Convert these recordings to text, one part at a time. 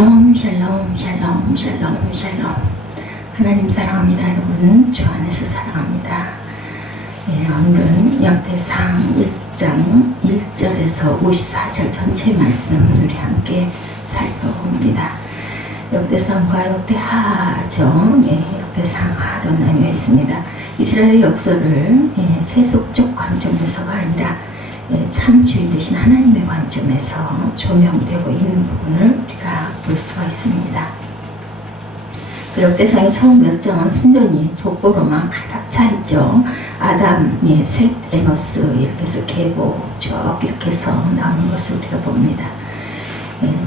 샬롬 샬롬 샬롬 샬롬. 하나님 사랑합니다. 여러분 주 안에서 사랑합니다. 오늘은 역대상 1장 1절에서 54절 전체 말씀 우리 함께 살펴봅니다. 역대상과 역대하죠. 역대상 하로 나뉘어 있습니다. 이스라엘의 역사를 세속적 관점에서가 아니라 참 주인 되신 하나님의 관점에서 조명되고 있는 부분을 우리가 볼 수가 있습니다. 그 역대상의 처음 몇 장은 순전히 족보로만 가득 차 있죠. 아담, 셋, 에노스 이렇게 해서 계보 쭉 이렇게 해서 나오는 것을 우리가 봅니다.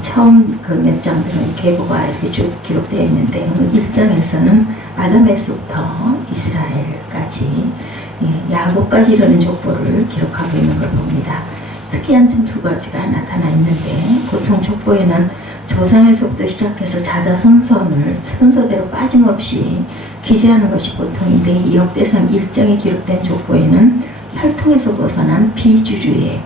처음 그 몇 장들은 계보가 이렇게 쭉 기록되어 있는데 오늘 1장에서는 아담에서부터 이스라엘까지 야곱까지 이르는 족보를 기록하고 있는 걸 봅니다. 특이한 좀 두 가지가 나타나 있는데 보통 족보에는 조상에서부터 시작해서 자자손손을 순서대로 빠짐없이 기재하는 것이 보통인데 이 역대상 1장에 기록된 족보에는 혈통에서 벗어난 비주류의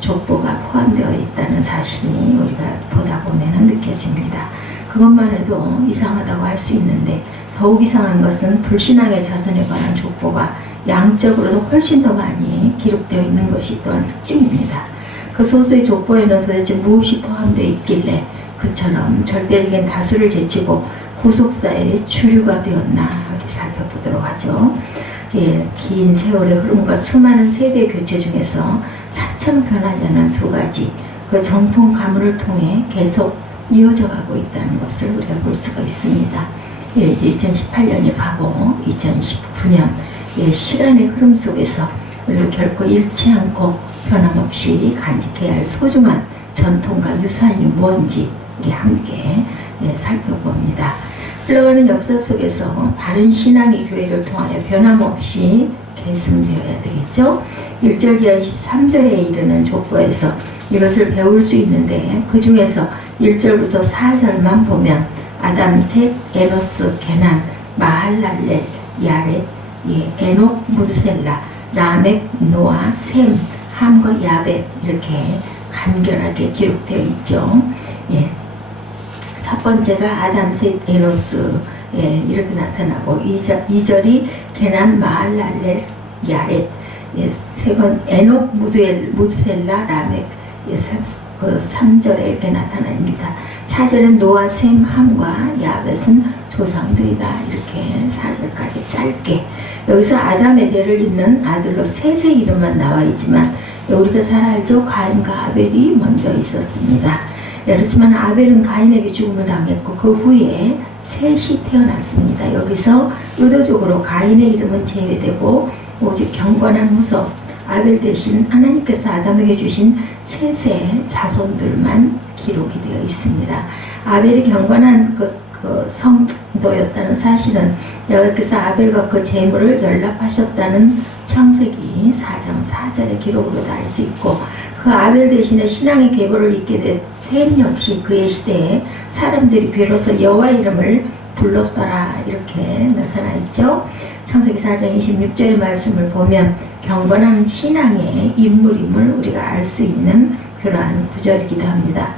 족보가 포함되어 있다는 사실이 우리가 보다 보면 느껴집니다. 그것만 해도 이상하다고 할 수 있는데 더욱 이상한 것은 불신앙의 자손에 관한 족보가 양적으로도 훨씬 더 많이 기록되어 있는 것이 또한 특징입니다. 그 소수의 족보에는 도대체 무엇이 포함되어 있길래 그처럼 절대적인 다수를 제치고 구속사의 주류가 되었나 우리 살펴보도록 하죠. 긴 세월의 흐름과 수많은 세대 교체 중에서 차츰 변하지 않는 두 가지 그 정통 가문을 통해 계속 이어져 가고 있다는 것을 우리가 볼 수가 있습니다. 이제 2018년이 가고 2019년 시간의 흐름 속에서 우리가 결코 잃지 않고 변함없이 간직해야 할 소중한 전통과 유산이 뭔지 우리 함께 살펴봅니다. 흘러가는 역사 속에서 바른 신앙의 교회를 통하여 변함없이 계승되어야 되겠죠. 1절 이하 23절에 이르는 족보에서 이것을 배울 수 있는데 그 중에서 1절부터 4절만 보면 아담, 셋, 에노스, 게난, 마할랄렛, 야렛, 에녹, 무드셀라, 라멕, 노아, 셈, 함과 야벳 이렇게 간결하게 기록되어 있죠. 첫 번째가 아담, 셋, 에노스 이렇게 나타나고 2절이 게난, 마할랄렛, 야렛, 세 번 에녹, 무드셀라, 라멕 3절에 이렇게 나타납니다. 4절은 노아, 셈, 함과 야벳은 조상들이다. 이렇게 4절까지 짧게 여기서 아담의 대를 잇는 아들로 셋의 이름만 나와 있지만 우리가 잘 알죠. 가인과 아벨이 먼저 있었습니다. 그렇지만 아벨은 가인에게 죽음을 당했고 그 후에 셋이 태어났습니다. 여기서 의도적으로 가인의 이름은 제외되고 오직 경건한 후손 아벨 대신 하나님께서 아담에게 주신 셋의 자손들만 기록이 되어 있습니다. 아벨이 경건한 그 성도였다는 사실은 여호와께서 아벨과 그 제물을 연락하셨다는 창세기 4장 4절의 기록으로도 알 수 있고 그 아벨 대신에 신앙의 계보를 잇게 된 셈 역시 그의 시대에 사람들이 비로소 여호와 이름을 불렀더라 이렇게 나타나 있죠. 창세기 4장 26절의 말씀을 보면 경건한 신앙의 인물임을 우리가 알 수 있는 그러한 구절이기도 합니다.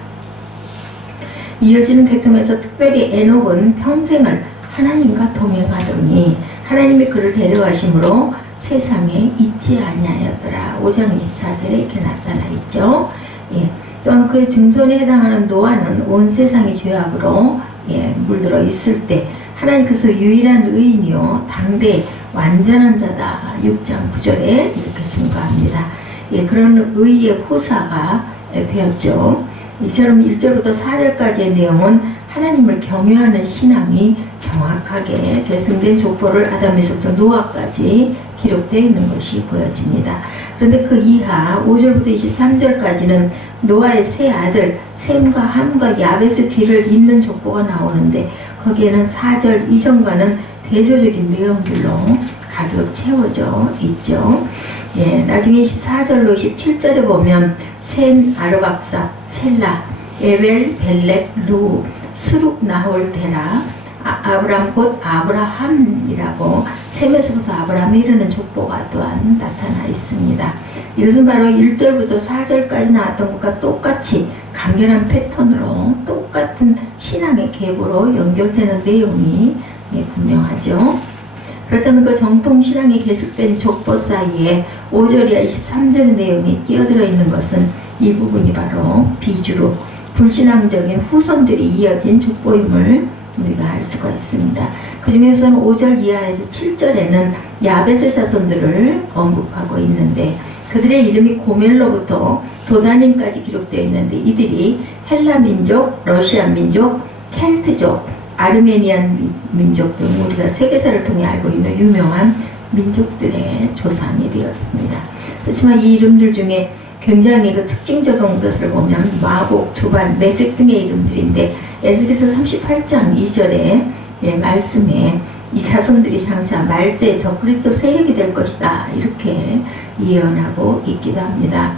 이어지는 계통에서 특별히 에녹은 평생을 하나님과 동행하더니 하나님이 그를 데려가심으로 세상에 있지 아니하였더라. 5장 24절에 이렇게 나타나 있죠. 또한 그의 증손에 해당하는 노아는 온 세상이 죄악으로 물들어 있을 때 하나님께서 유일한 의인이요 당대 완전한 자다. 6장 9절에 이렇게 증거합니다. 그런 의의 후사가 되었죠. 이처럼 1절부터 4절까지의 내용은 하나님을 경외하는 신앙이 정확하게 계승된 족보를 아담에서부터 노아까지 기록되어 있는 것이 보여집니다. 그런데 그 이하 5절부터 23절까지는 노아의 세 아들 셈과 함과 야벳의 뒤를 잇는 족보가 나오는데 거기에는 4절 이전과는 대조적인 내용들로 가득 채워져 있죠. 나중에 24절로 27절에 보면 셈, 아르박사, 셀라, 에벨, 벨렉, 루, 수룩, 나홀, 데라, 아브람 곧 아브라함이라고 셈에서부터 아브라함에 이르는 족보가 또한 나타나 있습니다. 이것은 바로 1절부터 4절까지 나왔던 것과 똑같이 간결한 패턴으로 똑같은 신앙의 계보로 연결되는 내용이 분명하죠. 그렇다면 그 정통 신앙이 계승된 족보 사이에 5절 이하 23절의 내용이 끼어들어 있는 것은 이 부분이 바로 비주로 불신앙적인 후손들이 이어진 족보임을 우리가 알 수가 있습니다. 그 중에서는 5절 이하에서 7절에는 야벳의 자손들을 언급하고 있는데 그들의 이름이 고멜로부터 도다님까지 기록되어 있는데 이들이 헬라 민족, 러시아 민족, 켈트족, 아르메니안 민족 등 우리가 세계사를 통해 알고 있는 유명한 민족들의 조상이 되었습니다. 그렇지만 이 이름들 중에 굉장히 그 특징적인 것을 보면 마곡, 두발, 메색 등의 이름들인데 에스겔서 38장 2절에 말씀에 이 자손들이 장차 말세의 적그리스도 세력이 될 것이다 이렇게 예언하고 있기도 합니다.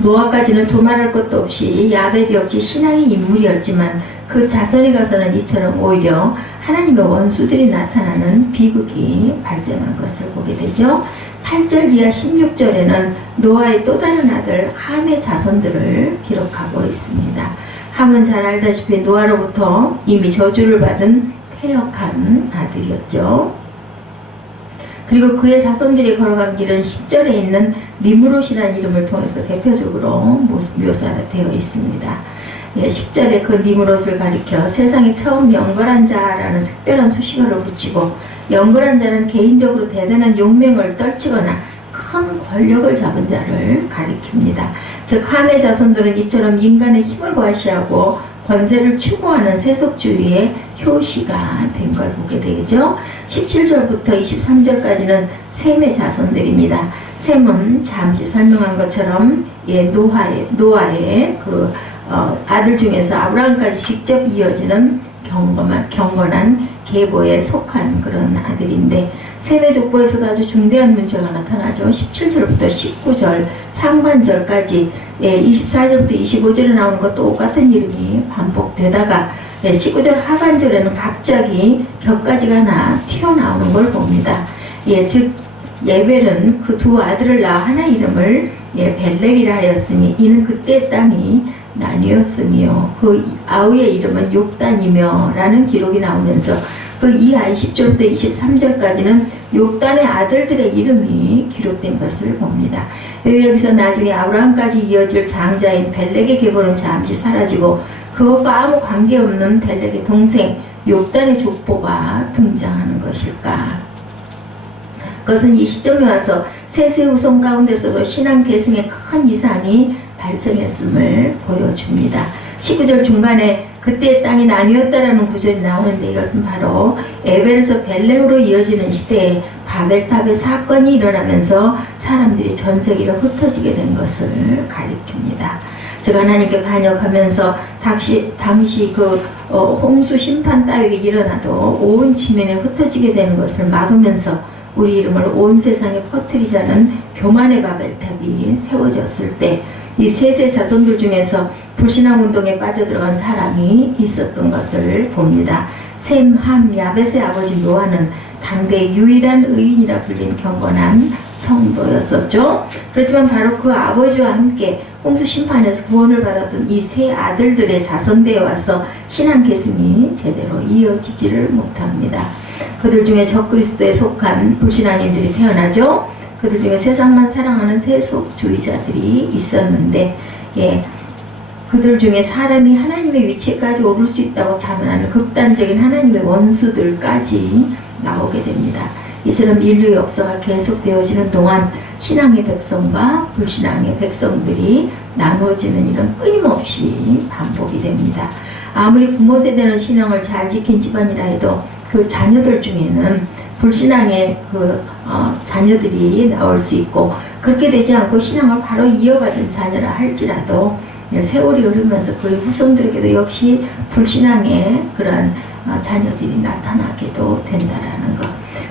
노아까지는 두말할 것도 없이 야벳이 없이 신앙의 인물이었지만 그 자손에 가서는 이처럼 오히려 하나님의 원수들이 나타나는 비극이 발생한 것을 보게 되죠. 8절 이하 16절에는 노아의 또 다른 아들 함의 자손들을 기록하고 있습니다. 함은 잘 알다시피 노아로부터 이미 저주를 받은 패역한 아들이었죠. 그리고 그의 자손들이 걸어간 길은 10절에 있는 니므롯이라는 이름을 통해서 대표적으로 묘사되어 있습니다. 10절에 그 니므롯을 가리켜 세상에 처음 영걸한 자라는 특별한 수식어를 붙이고 영걸한 자는 개인적으로 대단한 용맹을 떨치거나 큰 권력을 잡은 자를 가리킵니다. 즉 함의 자손들은 이처럼 인간의 힘을 과시하고 권세를 추구하는 세속주의의 효시가 된 걸 보게 되죠. 17절부터 23절까지는 셈의 자손들입니다. 셈은 잠시 설명한 것처럼 노아의 그 아들 중에서 아브라함까지 직접 이어지는 경건한 계보에 속한 그런 아들인데 셈의 족보에서도 아주 중대한 문제가 나타나죠. 17절부터 19절 상반절까지 24절부터 25절에 나오는 것 똑같은 이름이 반복되다가 19절 하반절에는 갑자기 격가지가 하나 튀어나오는 걸 봅니다. 즉 예벨은 그 두 아들을 낳아 하나 이름을 벨렉이라 하였으니 이는 그때 땅이 나뉘었으며 그 아우의 이름은 욕단이며 라는 기록이 나오면서 그 이하 20절부터 23절까지는 욕단의 아들들의 이름이 기록된 것을 봅니다. 여기서 나중에 아브라함까지 이어질 장자인 벨렉의 계보는 잠시 사라지고 그것과 아무 관계없는 벨렉의 동생 욕단의 족보가 등장하는 것일까? 그것은 이 시점에 와서 셋의 후손 가운데서도 신앙 계승에 큰 이상이 발생했음을 보여줍니다. 19절 중간에 그때의 땅이 나뉘었다라는 구절이 나오는데 이것은 바로 에벨에서 벨렉으로 이어지는 시대에 바벨탑의 사건이 일어나면서 사람들이 전 세계로 흩어지게 된 것을 가리킵니다. 즉 하나님께 반역하면서 당시 그 홍수 심판 따위가 일어나도 온 지면에 흩어지게 되는 것을 막으면서 우리 이름을 온 세상에 퍼뜨리자는 교만의 바벨탑이 세워졌을 때 이 셋의 자손들 중에서 불신앙 운동에 빠져들어간 사람이 있었던 것을 봅니다. 셈, 함, 야벳의 아버지 노아는 당대 유일한 의인이라 불린 경건한 성도였었죠. 그렇지만 바로 그 아버지와 함께 홍수 심판에서 구원을 받았던 이 세 아들들의 자손대에 와서 신앙 계승이 제대로 이어지지를 못합니다. 그들 중에 적그리스도에 속한 불신앙인들이 태어나죠. 그들 중에 세상만 사랑하는 세속주의자들이 있었는데 그들 중에 사람이 하나님의 위치까지 오를 수 있다고 자만하는 극단적인 하나님의 원수들까지 나오게 됩니다. 이처럼 인류 역사가 계속되어지는 동안 신앙의 백성과 불신앙의 백성들이 나누어지는 일은 끊임없이 반복이 됩니다. 아무리 부모 세대는 신앙을 잘 지킨 집안이라 해도 그 자녀들 중에는 불신앙의 자녀들이 나올 수 있고 그렇게 되지 않고 신앙을 바로 이어받은 자녀라 할지라도 세월이 흐르면서 그의 후손들에게도 역시 불신앙의 그러한 자녀들이 나타나게도 된다라는 것.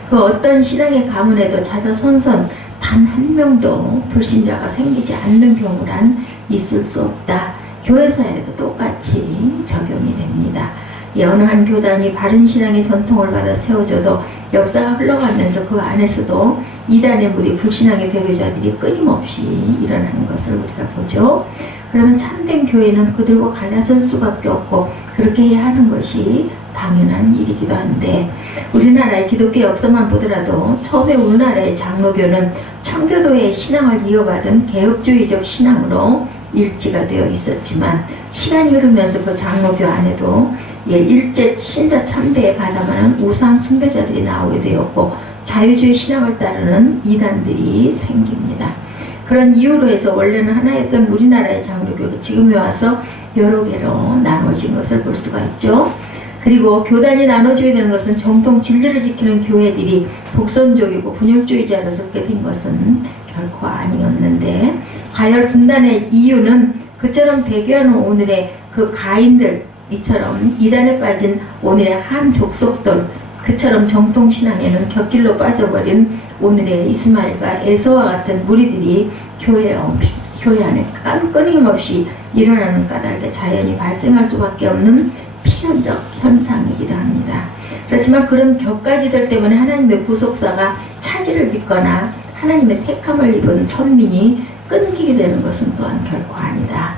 그 어떤 신앙의 가문에도 자자손손 단 한 명도 불신자가 생기지 않는 경우란 있을 수 없다. 교회사에도 똑같이 적용이 됩니다. 어느 한 교단이 바른 신앙의 전통을 받아 세워져도 역사가 흘러가면서 그 안에서도 이단의 무리 불신앙의 배교자들이 끊임없이 일어나는 것을 우리가 보죠. 그러면 참된 교회는 그들과 갈라설 수밖에 없고 그렇게 해야 하는 것이 당연한 일이기도 한데, 우리나라의 기독교 역사만 보더라도 처음에 우리나라의 장로교는 청교도의 신앙을 이어받은 개혁주의적 신앙으로 일치가 되어 있었지만, 시간이 흐르면서 그 장로교 안에도 일제 신사 참배에 가담하는 우상 숭배자들이 나오게 되었고 자유주의 신앙을 따르는 이단들이 생깁니다. 그런 이유로 해서 원래는 하나였던 우리나라의 장로교가 지금에 와서 여러 개로 나눠진 것을 볼 수가 있죠. 그리고 교단이 나눠지게 되는 것은 정통 진리를 지키는 교회들이 독선적이고 분열주의자로서 그렇게 된 것은 결코 아니었는데, 가열 분단의 이유는 그처럼 배교하는 오늘의 그 가인들, 이처럼 이단에 빠진 오늘의 한 족속들, 그처럼 정통신앙에는 곁길로 빠져버린 오늘의 이스마엘과 에서와 같은 무리들이 교회 안에 끊임없이 일어나는 까닭에 자연히 발생할 수밖에 없는 필연적 현상이기도 합니다. 그렇지만 그런 격가지들 때문에 하나님의 구속사가 차질을 빚거나 하나님의 택함을 입은 선민이 끊기게 되는 것은 또한 결코 아니다.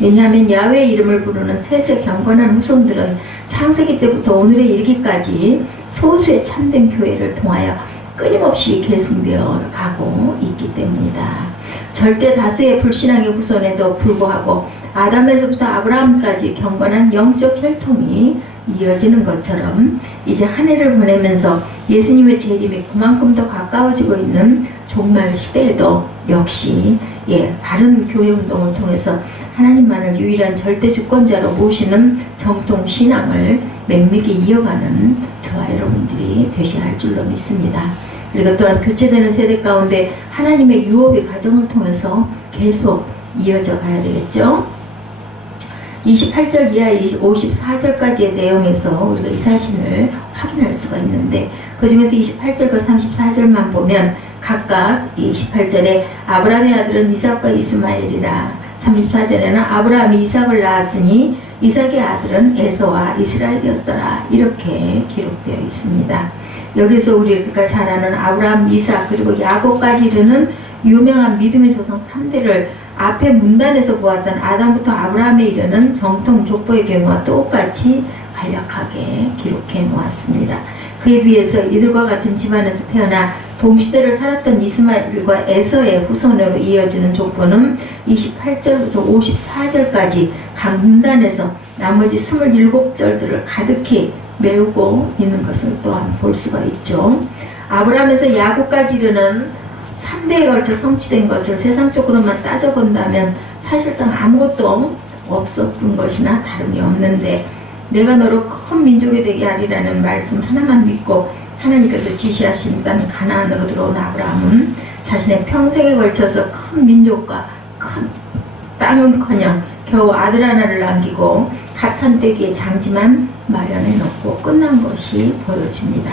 왜냐하면 야훼의 이름을 부르는 셋의 경건한 후손들은 창세기 때부터 오늘에 이르기까지 소수의 참된 교회를 통하여 끊임없이 계승되어 가고 있기 때문이다. 절대 다수의 불신앙의 후손에도 불구하고 아담에서부터 아브라함까지 경건한 영적 혈통이 이어지는 것처럼 이제 한 해를 보내면서 예수님의 재림이 그만큼 더 가까워지고 있는 종말 시대에도 역시 바른 교회 운동을 통해서 하나님만을 유일한 절대 주권자로 모시는 정통 신앙을 맹맥히 이어가는 저와 여러분들이 되셔야 할 줄로 믿습니다. 그리고 또한 교체되는 세대 가운데 하나님의 유업의 과정을 통해서 계속 이어져 가야 되겠죠. 28절 이하 54절까지의 내용에서 우리가 이 사실을 확인할 수가 있는데, 그 중에서 28절과 34절만 보면 각각 28절에 아브라함의 아들은 이삭과 이스마엘이라, 34절에는 아브라함이 이삭을 낳았으니 이삭의 아들은 에서와 이스라엘이었더라, 이렇게 기록되어 있습니다. 여기서 우리가 잘 아는 아브라함, 이삭 그리고 야곱까지 이르는 유명한 믿음의 조상 3대를 앞에 문단에서 보았던 아담부터 아브라함에 이르는 정통 족보의 경우와 똑같이 간략하게 기록해 놓았습니다. 그에 비해서 이들과 같은 집안에서 태어나 동시대를 살았던 이스마엘과 에서의 후손으로 이어지는 족보는 28절부터 54절까지 각 문단에서 나머지 27절들을 가득히 메우고 있는 것을 또한 볼 수가 있죠. 아브라함에서 야곱까지 이르는 3대에 걸쳐 성취된 것을 세상적으로만 따져본다면 사실상 아무것도 없었던 것이나 다름이 없는데, 내가 너로 큰 민족이 되게 하리라는 말씀 하나만 믿고 하나님께서 지시하신 땅 가나안으로 들어온 아브라함은 자신의 평생에 걸쳐서 큰 민족과 큰 땅은커녕 겨우 아들 하나를 남기고 가탄 떼기의 장지만 마련해 놓고 끝난 것이 보여집니다.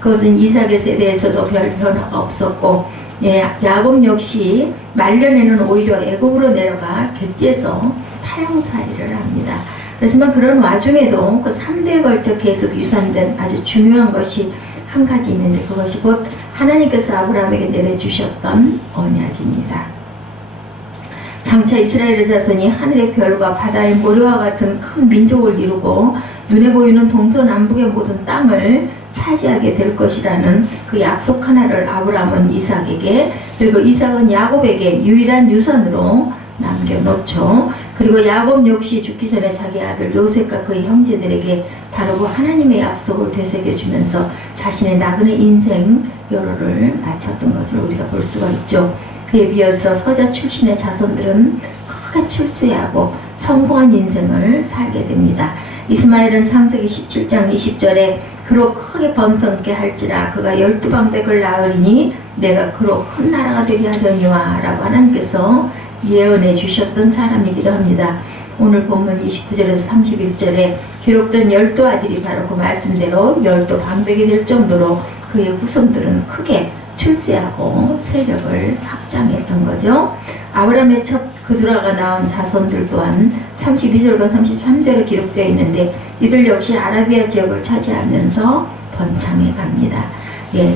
그것은 이삭의 세대에서도 별 변화가 없었고, 야곱 역시 말년에는 오히려 애굽으로 내려가 객지에서 타령살이를 합니다. 그렇지만 그런 와중에도 그 3대에 걸쳐 계속 유산된 아주 중요한 것이 한 가지 있는데, 그것이 곧 하나님께서 아브라함에게 내려주셨던 언약입니다. 장차 이스라엘의 자손이 하늘의 별과 바다의 모래와 같은 큰 민족을 이루고 눈에 보이는 동서남북의 모든 땅을 차지하게 될 것이라는 그 약속 하나를 아브라함은 이삭에게, 그리고 이삭은 야곱에게 유일한 유산으로 남겨놓죠. 그리고 야곱 역시 죽기 전에 자기 아들 요셉과 그의 형제들에게 바로 그 하나님의 약속을 되새겨주면서 자신의 나그네 인생 여로를 마쳤던 것을 우리가 볼 수가 있죠. 그에 비해서 서자 출신의 자손들은 크게 출세하고 성공한 인생을 살게 됩니다. 이스마엘은 창세기 17장 20절에 그로 크게 번성케 할지라 그가 12방백을 낳으리니 내가 그로 큰 나라가 되게 하려니와 라고 하나님께서 예언해 주셨던 사람이기도 합니다. 오늘 본문 29절에서 31절에 기록된 12아들이 바로 그 말씀대로 12방백이 될 정도로 그의 후손들은 크게 출세하고 세력을 확장했던 거죠. 아브라함의 첫 그두라가 낳은 자손들 또한 32절과 33절에 기록되어 있는데 이들 역시 아라비아 지역을 차지하면서 번창해 갑니다.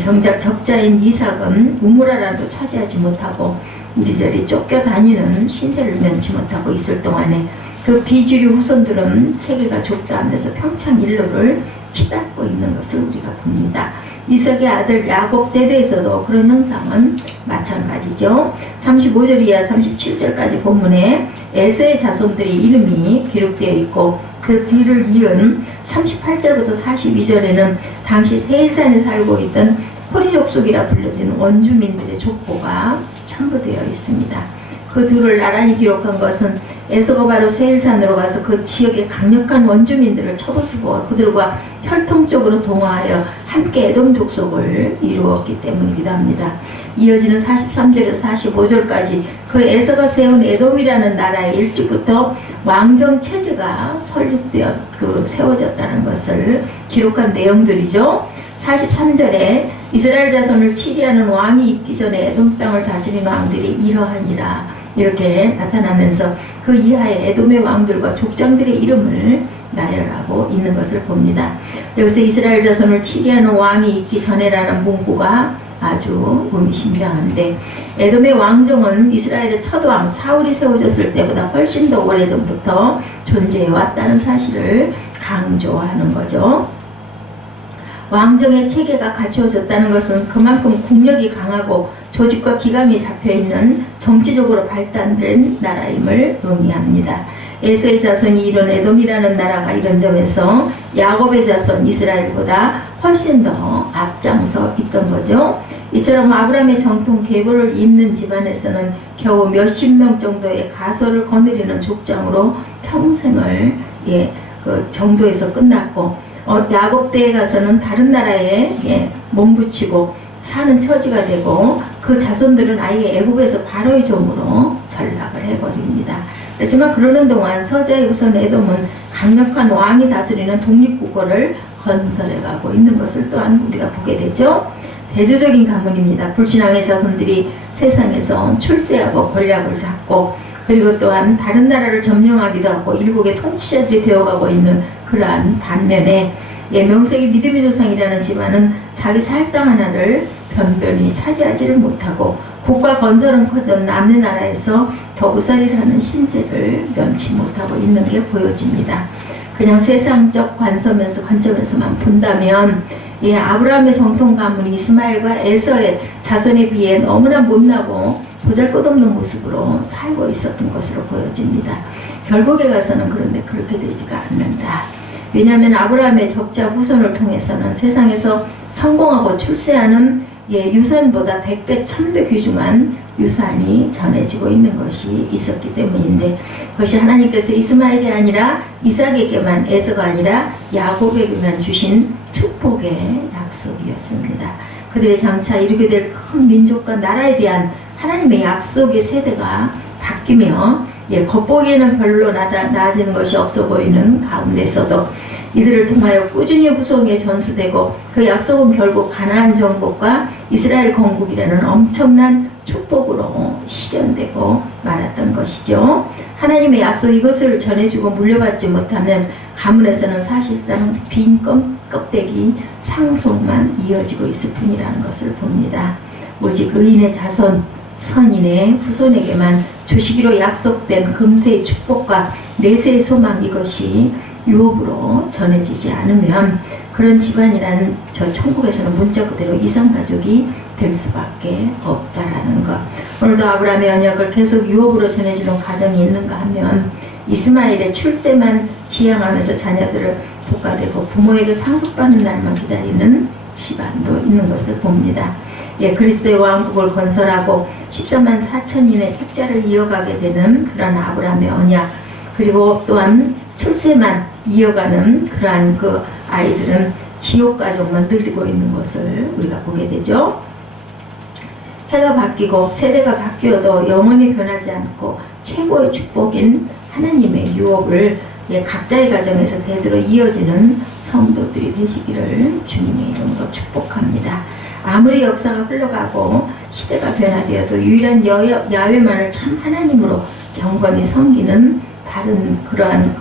정작 적자인 이삭은 우물아라도 차지하지 못하고 이리저리 쫓겨다니는 신세를 면치 못하고 있을 동안에 그 비주류 후손들은 세계가 좁다 하면서 평창 일로를 치닫고 있는 것을 우리가 봅니다. 이삭의 아들 야곱 세대에서도 그런 현상은 마찬가지죠. 35절 이하 37절까지 본문에 에서의 자손들이 이름이 기록되어 있고 그 뒤를 이은 38절부터 42절에는 당시 세일산에 살고 있던 호리 족속이라 불려지는 원주민들의 족보가 첨부되어 있습니다. 그 둘을 나란히 기록한 것은 에서가 바로 세일산으로 가서 그 지역의 강력한 원주민들을 쳐부수고 그들과 혈통적으로 동화하여 함께 에돔 족속을 이루었기 때문이기도 합니다. 이어지는 43절에서 45절까지 그 에서가 세운 에돔이라는 나라의 일찍부터 왕정 체제가 설립되어 세워졌다는 것을 기록한 내용들이죠. 43절에 이스라엘 자손을 치리하는 왕이 있기 전에 에돔 땅을 다스리는 왕들이 이러하니라 이렇게 나타나면서 그 이하의 에돔의 왕들과 족장들의 이름을 나열하고 있는 것을 봅니다. 여기서 이스라엘 자손을 치리하는 왕이 있기 전에라는 문구가 아주 의미심장한데 에돔의 왕정은 이스라엘의 첫 왕 사울이 세워졌을 때보다 훨씬 더 오래전부터 존재해 왔다는 사실을 강조하는 거죠. 왕정의 체계가 갖추어졌다는 것은 그만큼 국력이 강하고 조직과 기강이 잡혀있는 정치적으로 발달된 나라임을 의미합니다. 에서의 자손이 이룬 에돔이라는 나라가 이런 점에서 야곱의 자손 이스라엘보다 훨씬 더 앞장서 있던 거죠. 이처럼 아브라함의 정통 계보를 잇는 집안에서는 겨우 몇십 명 정도의 가소를 거느리는 족장으로 평생을 그 정도에서 끝났고 야곱 때에 가서는 다른 나라에 몸붙이고 사는 처지가 되고 그 자손들은 아예 애굽에서 바로의 종으로 전락을 해버립니다. 하지만 그러는 동안 서자의 후손 에돔은 강력한 왕이 다스리는 독립국가를 건설해가고 있는 것을 또한 우리가 보게 되죠. 대조적인 가문입니다. 불신앙의 자손들이 세상에서 출세하고 권력을 잡고 그리고 또한 다른 나라를 점령하기도 하고 일국의 통치자들이 되어가고 있는 그러한 반면에 명색이 믿음의 조상이라는 집안은 자기 살땅 하나를 변변히 차지하지를 못하고 국가 건설은 커져 남의 나라에서 더부살이를 하는 신세를 면치 못하고 있는 게 보여집니다. 그냥 세상적 관점에서만 본다면 아브라함의 정통 가문이 이스마엘과 에서의 자손에 비해 너무나 못나고 보잘것없는 모습으로 살고 있었던 것으로 보여집니다. 결국에 가서는 그런데 그렇게 되지가 않는다. 왜냐하면 아브라함의 적자 후손을 통해서는 세상에서 성공하고 출세하는 유산보다 100배, 1000배 귀중한 유산이 전해지고 있는 것이 있었기 때문인데 그것이 하나님께서 이스마엘이 아니라 이삭에게만 에서가 아니라 야곱에게만 주신 축복의 약속이었습니다. 그들의 장차 이루게 될 큰 민족과 나라에 대한 하나님의 약속의 세대가 바뀌며 겉보기에는 별로 나아지는 것이 없어 보이는 가운데서도 이들을 통하여 꾸준히 후손에 전수되고 그 약속은 결국 가나안 정복과 이스라엘 건국이라는 엄청난 축복으로 실현되고 말았던 것이죠. 하나님의 약속 이것을 전해주고 물려받지 못하면 가문에서는 사실상 빈 껍데기 상속만 이어지고 있을 뿐이라는 것을 봅니다. 오직 의인의 자손 선인의 후손에게만 주시기로 약속된 금세의 축복과 내세의 소망 이것이 유업으로 전해지지 않으면 그런 집안이란 저 천국에서는 문자 그대로 이상가족이 될 수밖에 없다라는 것. 오늘도 아브라함의 언약을 계속 유업으로 전해주는 가정이 있는가 하면 이스마엘의 출세만 지향하면서 자녀들을 복가되고 부모에게 상속받는 날만 기다리는 집안도 있는 것을 봅니다. 그리스도의 왕국을 건설하고 14만 4천인의 택자를 이어가게 되는 그런 아브라함의 언약 그리고 또한 출세만 이어가는 그러한 그 아이들은 지옥 가족만 늘리고 있는 것을 우리가 보게 되죠. 해가 바뀌고 세대가 바뀌어도 영원히 변하지 않고 최고의 축복인 하나님의 유업을 각자의 가정에서 대대로 이어지는 성도들이 되시기를 주님의 이름으로 축복합니다. 아무리 역사가 흘러가고 시대가 변화되어도 유일한 야훼만을 참 하나님으로 경건히 섬기는 바른 그러한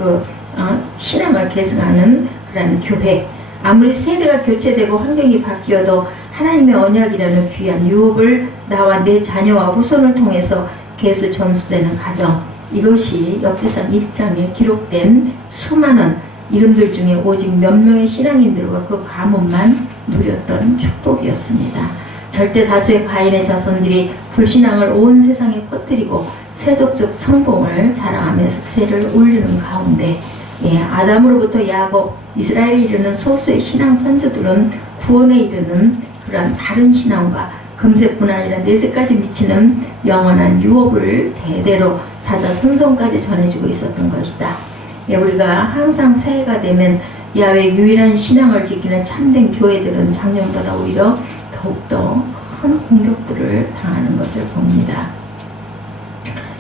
신앙을 계승하는 그러한 교회 아무리 세대가 교체되고 환경이 바뀌어도 하나님의 언약이라는 귀한 유업을 나와 내 자녀와 후손을 통해서 계속 전수되는 가정, 이것이 역대상 1장에 기록된 수많은 이름들 중에 오직 몇 명의 신앙인들과 그 가문만 누렸던 축복이었습니다. 절대 다수의 가인의 자손들이 불신앙을 온 세상에 퍼뜨리고 세속적 성공을 자랑하면서 세를 올리는 가운데 아담으로부터 야곱, 이스라엘에 이르는 소수의 신앙 선조들은 구원에 이르는 그러한 바른 신앙과 금세뿐 아니라 내세까지 미치는 영원한 유업을 대대로 자자 손손까지 전해주고 있었던 것이다. 우리가 항상 새해가 되면 야외 유일한 신앙을 지키는 참된 교회들은 작년보다 오히려 더욱더 큰 공격들을 당하는 것을 봅니다.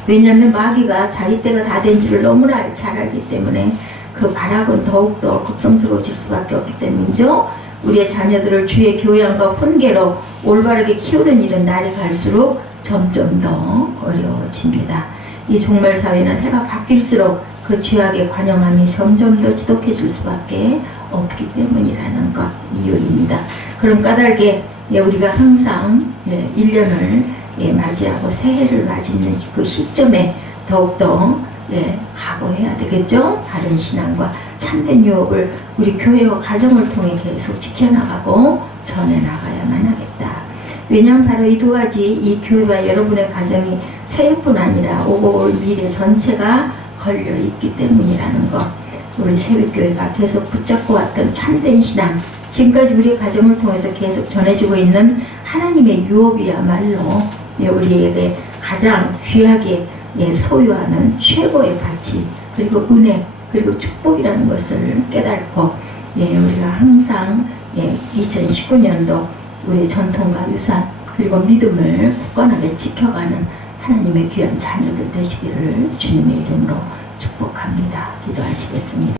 왜냐하면 마귀가 자기 때가 다 된 줄을 너무나 잘 알기 때문에 그 발악은 더욱더 극성스러워질 수밖에 없기 때문이죠. 우리의 자녀들을 주의 교양과 훈계로 올바르게 키우는 일은 날이 갈수록 점점 더 어려워집니다. 이 종말 사회는 해가 바뀔수록 그 죄악의 관영함이 점점 더 지독해질 수밖에 없기 때문이라는 것, 이유입니다. 그런 까닭에 우리가 항상 1년을 맞이하고 새해를 맞이하는 그 시점에 더욱더 각오해야 되겠죠. 바른 신앙과 참된 유업을 우리 교회와 가정을 통해 계속 지켜나가고 전해나가야만 하겠다. 왜냐하면 바로 이 두 가지, 이 교회와 여러분의 가정이 새해뿐 아니라 오고 올 미래 전체가 걸려있기 때문이라는 것. 우리 새벽교회가 계속 붙잡고 왔던 참된 신앙, 지금까지 우리 가정을 통해서 계속 전해지고 있는 하나님의 유업이야말로 우리에게 가장 귀하게 소유하는 최고의 가치, 그리고 은혜, 그리고 축복이라는 것을 깨닫고 우리가 항상 2019년도 우리 전통과 유산 그리고 믿음을 굳건하게 지켜가는 하나님의 귀한 자녀들 되시기를 주님의 이름으로 축복합니다. 기도하시겠습니다.